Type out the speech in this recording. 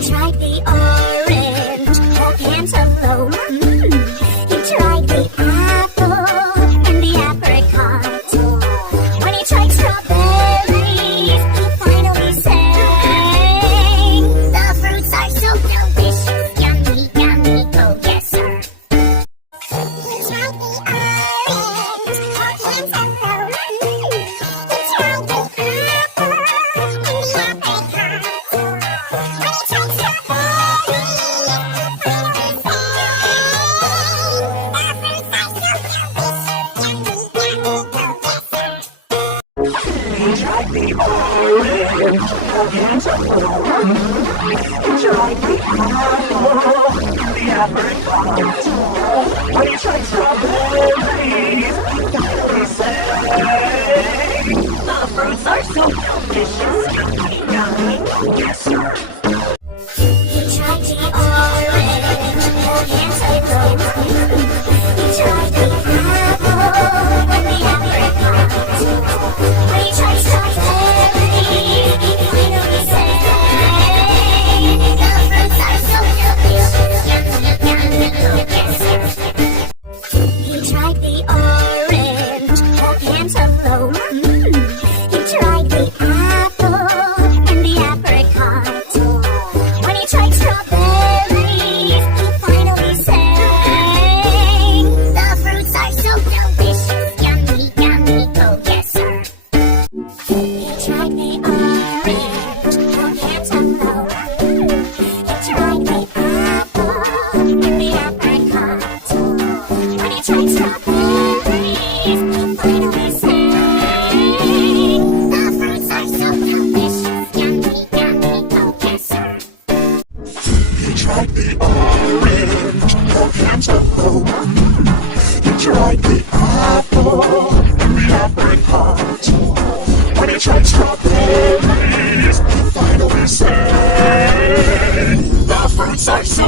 tried the orange, all cantaloupe. He tried the apple and the apricot. When he tried strawberries, he finally sang, "The fruits are so delicious, yummy, yummy, oh yes sir." He tried the orange, all cantaloupe. He tried the apple and the apricot. When he tried strawberries, he finally sang, "The fruits are so delicious, yummy, yummy, oh yes sir." He tried the orange, all cantaloupe. He tried the apple and the apricot. When he tried strawberries, he finally sang, "The fruits are so delicious, yummy, yummy, oh yes sir." He tried the orange, all cantaloupe. He tried the apple and the apricot. When he tried strawberries, he finally sang, "The fruits are so delicious, yummy, yummy, oh yes sir." He tried the orange, all cantaloupe. He tried the apple and the apricot. When he tried strawberries, he finally sang, "The fruits are so delicious, yummy, yummy, oh yes sir." He tried the orange, all cantaloupe. He tried the apple and the apricot. When he tried strawberries, he finally sang, "The fruits are so